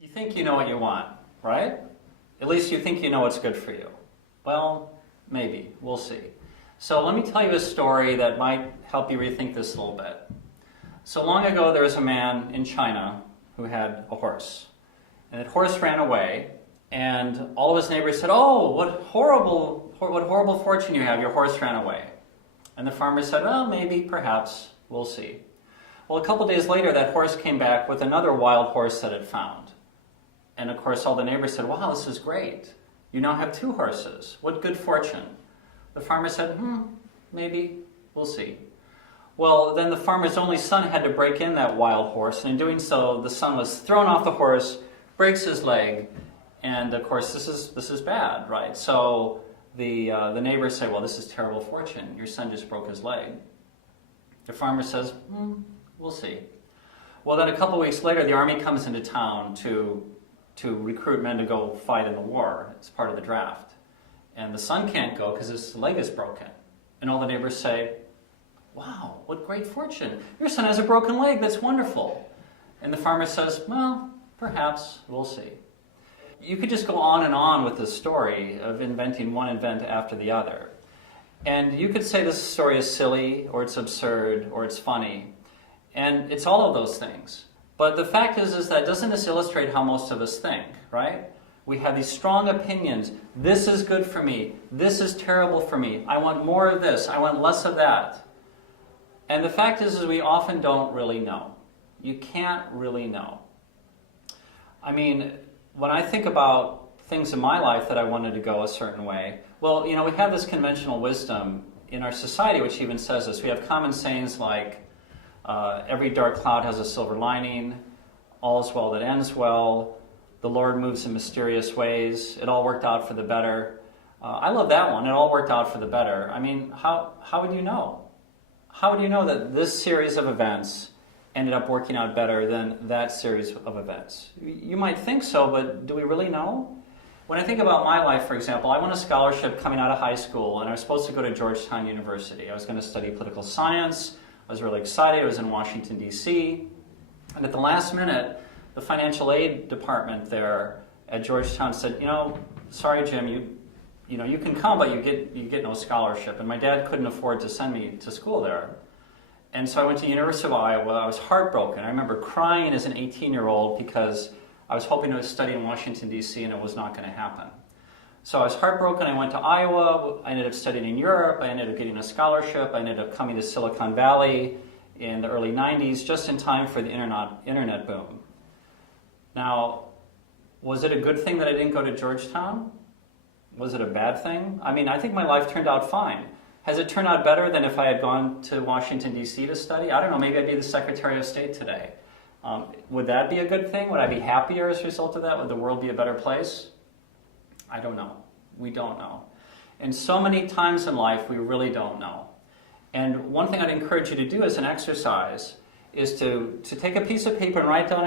You think you know what you want, right? At least you think you know what's good for you. Well, maybe. We'll see. So let me tell you a story that might help you rethink this a little bit. So long ago, there was a man in China who had a horse. And that horse ran away, and all of his neighbors said, "Oh, what horrible fortune you have, your horse ran away." And the farmer said, "Well, maybe, perhaps, we'll see." Well, a couple days later, that horse came back with another wild horse that it found. And of course, all the neighbors said, "Wow, this is great. You now have two horses. What good fortune." The farmer said, maybe, we'll see. Well, then the farmer's only son had to break in that wild horse, and in doing so, the son was thrown off the horse, breaks his leg, and of course, this is bad, right? So the neighbors say, "Well, this is terrible fortune. Your son just broke his leg." The farmer says, "We'll see." Well, then a couple weeks later, the army comes into town to recruit men to go fight in the war. It's part of the draft. And the son can't go because his leg is broken. And all the neighbors say, "Wow, what great fortune. Your son has a broken leg. That's wonderful." And the farmer says, "Well, perhaps, we'll see." You could just go on and on with this story of inventing one event after the other. And you could say this story is silly, or it's absurd, or it's funny. And it's all of those things. But the fact is that doesn't this illustrate how most of us think, right? We have these strong opinions. This is good for me. This is terrible for me. I want more of this. I want less of that. And the fact is we often don't really know. You can't really know. I mean, when I think about things in my life that I wanted to go a certain way, well, we have this conventional wisdom in our society which even says this. We have common sayings like, every dark cloud has a silver lining, all is well that ends well, the Lord moves in mysterious ways, it all worked out for the better. I love that one, it all worked out for the better. I mean, how would you know? How would you know that this series of events ended up working out better than that series of events? You might think so, but do we really know? When I think about my life, for example, I won a scholarship coming out of high school, and I was supposed to go to Georgetown University. I was going to study political science. I was really excited. I was in Washington, D.C. And at the last minute, the financial aid department there at Georgetown said, "Sorry, Jim, you can come, but you get no scholarship." And my dad couldn't afford to send me to school there. And so I went to the University of Iowa. I was heartbroken. I remember crying as an 18-year-old because I was hoping to study in Washington, D.C., and it was not going to happen. So I was heartbroken. I went to Iowa. I ended up studying in Europe. I ended up getting a scholarship. I ended up coming to Silicon Valley in the early 90s, just in time for the internet boom. Now, was it a good thing that I didn't go to Georgetown? Was it a bad thing? I mean, I think my life turned out fine. Has it turned out better than if I had gone to Washington, D.C. to study? I don't know. Maybe I'd be the Secretary of State today. Would that be a good thing? Would I be happier as a result of that? Would the world be a better place? I don't know. We don't know. And so many times in life, we really don't know. And one thing I'd encourage you to do as an exercise is to take a piece of paper and write down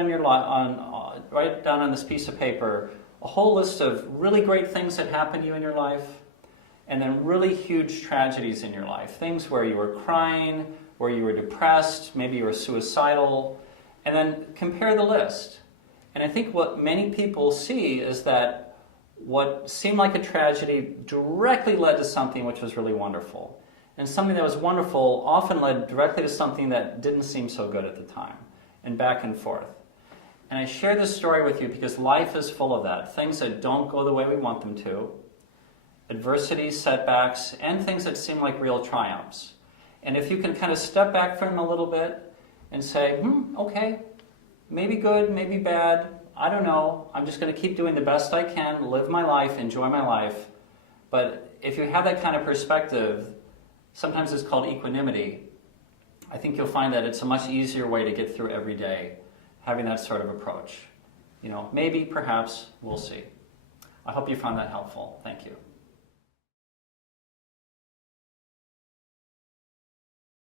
on this piece of paper a whole list of really great things that happened to you in your life, and then really huge tragedies in your life. Things where you were crying, where you were depressed, maybe you were suicidal, and then compare the list. And I think what many people see is that what seemed like a tragedy directly led to something which was really wonderful. And something that was wonderful often led directly to something that didn't seem so good at the time, and back and forth. And I share this story with you because life is full of that. Things that don't go the way we want them to, adversities, setbacks, and things that seem like real triumphs. And if you can kind of step back from them a little bit and say, okay, maybe good, maybe bad, I don't know, I'm just going to keep doing the best I can, live my life, enjoy my life. But if you have that kind of perspective, sometimes it's called equanimity, I think you'll find that it's a much easier way to get through every day, having that sort of approach. Maybe, perhaps, we'll see. I hope you found that helpful. Thank you.